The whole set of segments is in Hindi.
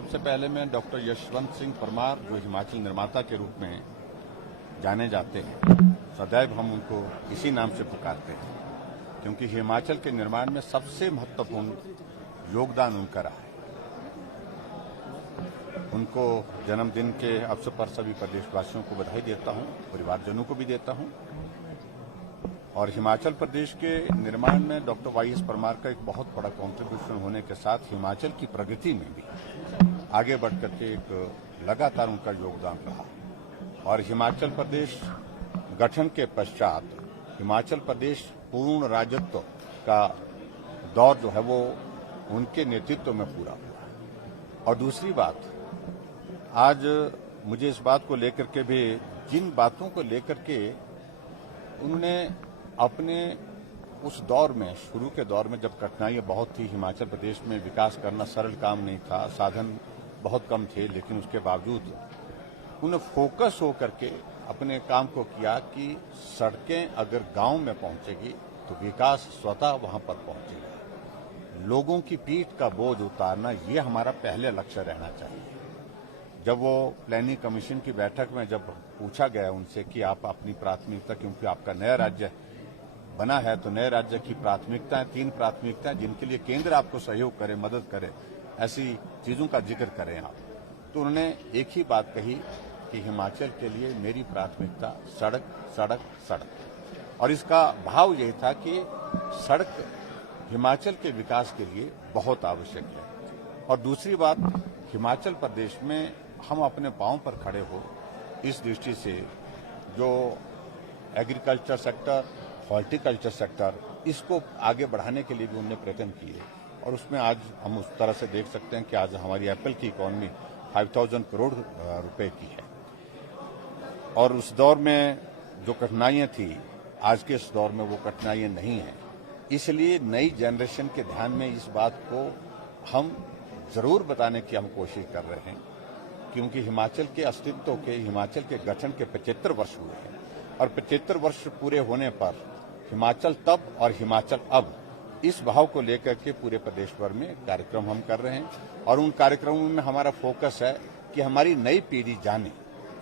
सबसे पहले मैं डॉक्टर यशवंत सिंह परमार, जो हिमाचल निर्माता के रूप में जाने जाते हैं, सदैव हम उनको इसी नाम से पुकारते हैं, क्योंकि हिमाचल के निर्माण में सबसे महत्वपूर्ण योगदान उनका रहा है। उनको जन्मदिन के अवसर पर सभी प्रदेशवासियों को बधाई देता हूं, परिवारजनों को भी देता हूं। और हिमाचल प्रदेश के निर्माण में डॉक्टर वाई.एस. परमार का एक बहुत बड़ा कंट्रीब्यूशन होने के साथ हिमाचल की प्रगति में भी आगे बढ़कर के एक लगातार उनका योगदान रहा। और हिमाचल प्रदेश गठन के पश्चात हिमाचल प्रदेश पूर्ण राज्यत्व का दौर जो है वो उनके नेतृत्व में पूरा हुआ। और दूसरी बात, आज मुझे इस बात को लेकर के भी, जिन बातों को लेकर के उन्होंने अपने उस दौर में, शुरू के दौर में जब कठिनाइयां बहुत थी, हिमाचल प्रदेश में विकास करना सरल काम नहीं था, साधन बहुत कम थे, लेकिन उसके बावजूद उन्हें फोकस होकर के अपने काम को किया कि सड़कें अगर गांव में पहुंचेगी तो विकास स्वतः वहां पर पहुंचेगा। लोगों की पीठ का बोझ उतारना, ये हमारा पहले लक्ष्य रहना चाहिए। जब वो प्लानिंग कमीशन की बैठक में जब पूछा गया उनसे कि आप अपनी प्राथमिकता, क्योंकि आपका नया राज्य बना है तो नए राज्य की प्राथमिकताएं, 3 प्राथमिकताएं जिनके लिए केंद्र आपको सहयोग करे, मदद करे, ऐसी चीजों का जिक्र करें आप, तो उन्होंने एक ही बात कही कि हिमाचल के लिए मेरी प्राथमिकता सड़क, सड़क, सड़क। और इसका भाव यही था कि सड़क हिमाचल के विकास के लिए बहुत आवश्यक है। और दूसरी बात, हिमाचल प्रदेश में हम अपने पांव पर खड़े हो, इस दृष्टि से जो एग्रीकल्चर सेक्टर, हॉर्टिकल्चर सेक्टर, इसको आगे बढ़ाने के लिए भी उन्होंने प्रयत्न किए। और उसमें आज हम उस तरह से देख सकते हैं कि आज हमारी एप्पल की इकॉनमी 5000 करोड़ रुपए की है। और उस दौर में जो कठिनाइयां थी, आज के इस दौर में वो कठिनाइयां नहीं हैं। इसलिए नई जनरेशन के ध्यान में इस बात को हम जरूर बताने की हम कोशिश कर रहे हैं, क्योंकि हिमाचल के अस्तित्व के, हिमाचल के गठन के 75 वर्ष हुए हैं। और 75 वर्ष पूरे होने पर हिमाचल तब और हिमाचल अब, इस भाव को लेकर के पूरे प्रदेश भर में कार्यक्रम हम कर रहे हैं। और उन कार्यक्रमों में हमारा फोकस है कि हमारी नई पीढ़ी जाने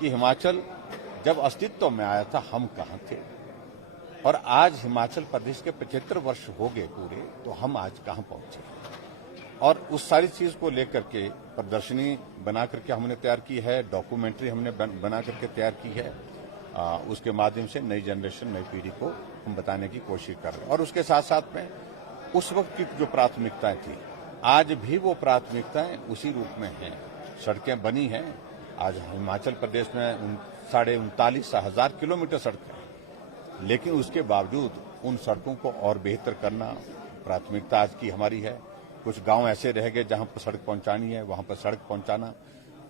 कि हिमाचल जब अस्तित्व में आया था हम कहां थे, और आज हिमाचल प्रदेश के 75 वर्ष हो गए पूरे, तो हम आज कहां पहुंचे। और उस सारी चीज को लेकर के प्रदर्शनी बना करके हमने तैयार की है, डॉक्यूमेंट्री हमने बना करके तैयार की है। उसके माध्यम से नई जनरेशन, नई पीढ़ी को हम बताने की कोशिश कर रहे हैं। और उसके साथ साथ में उस वक्त की जो प्राथमिकताएं थी, आज भी वो प्राथमिकताएं उसी रूप में हैं। सड़कें बनी हैं, आज हिमाचल प्रदेश में 39,500 किलोमीटर सड़क है, लेकिन उसके बावजूद उन सड़कों को और बेहतर करना प्राथमिकता आज की हमारी है। कुछ गांव ऐसे रह गए जहां पर सड़क पहुंचानी है, वहां पर सड़क पहुंचाना।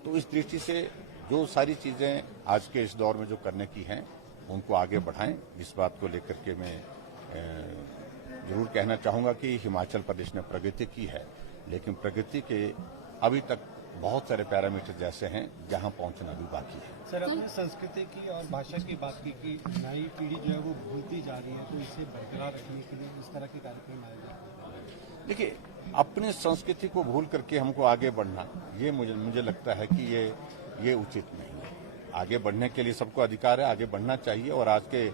तो इस दृष्टि से जो सारी चीजें आज के इस दौर में जो करने की हैं, उनको आगे बढ़ाएं। इस बात को लेकर के मैं जरूर कहना चाहूंगा कि हिमाचल प्रदेश ने प्रगति की है, लेकिन प्रगति के अभी तक बहुत सारे पैरामीटर जैसे हैं जहां पहुंचना भी बाकी है। सर, आपने संस्कृति की और भाषा की बात की कि नई पीढ़ी जो है वो भूलती जा रही है, तो इसे बरकरार रखने के लिए इस तरह के कार्यक्रम आए जाते हैं। देखिए, अपनी संस्कृति को भूल करके हमको आगे बढ़ना, ये मुझे लगता है कि ये उचित नहीं है। आगे बढ़ने के लिए सबको अधिकार है, आगे बढ़ना चाहिए। और आज के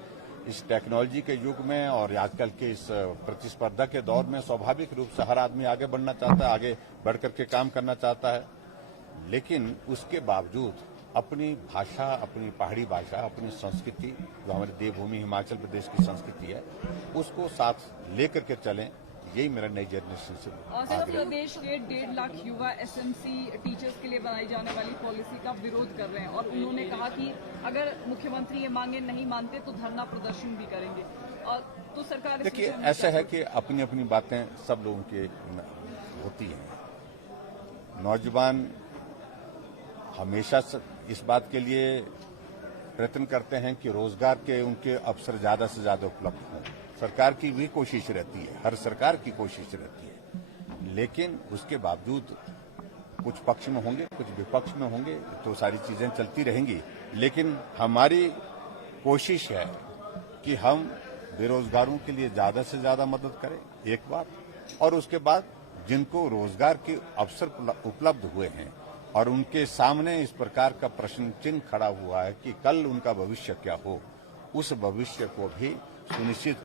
इस टेक्नोलॉजी के युग में और आजकल के इस प्रतिस्पर्धा के दौर में स्वाभाविक रूप से हर आदमी आगे बढ़ना चाहता है, आगे बढ़ करके काम करना चाहता है। लेकिन उसके बावजूद अपनी भाषा, अपनी पहाड़ी भाषा, अपनी संस्कृति, जो हमारी देवभूमि हिमाचल प्रदेश की संस्कृति है, उसको साथ लेकर के चलें। यही मेरा नई जनरेशन से सर, प्रदेश के 1.5 लाख युवा एसएमसी टीचर्स के लिए बनाई जाने वाली पॉलिसी का विरोध कर रहे हैं, और उन्होंने कहा कि अगर मुख्यमंत्री ये मांगे नहीं मानते तो धरना प्रदर्शन भी करेंगे। और तो सरकार, देखिए, ऐसा है कि अपनी अपनी बातें सब लोगों की होती हैं। नौजवान हमेशा इस बात के लिए प्रयत्न करते हैं कि रोजगार के उनके अवसर ज्यादा से ज्यादा उपलब्ध हों। सरकार की भी कोशिश रहती है, हर सरकार की कोशिश रहती है, लेकिन उसके बावजूद कुछ पक्ष में होंगे, कुछ विपक्ष में होंगे, तो सारी चीजें चलती रहेंगी। लेकिन हमारी कोशिश है कि हम बेरोजगारों के लिए ज्यादा से ज्यादा मदद करें, एक बात, और उसके बाद जिनको रोजगार के अवसर उपलब्ध हुए हैं और उनके सामने इस प्रकार का प्रश्न चिन्ह खड़ा हुआ है कि कल उनका भविष्य क्या हो, उस भविष्य को भी सुनिश्चित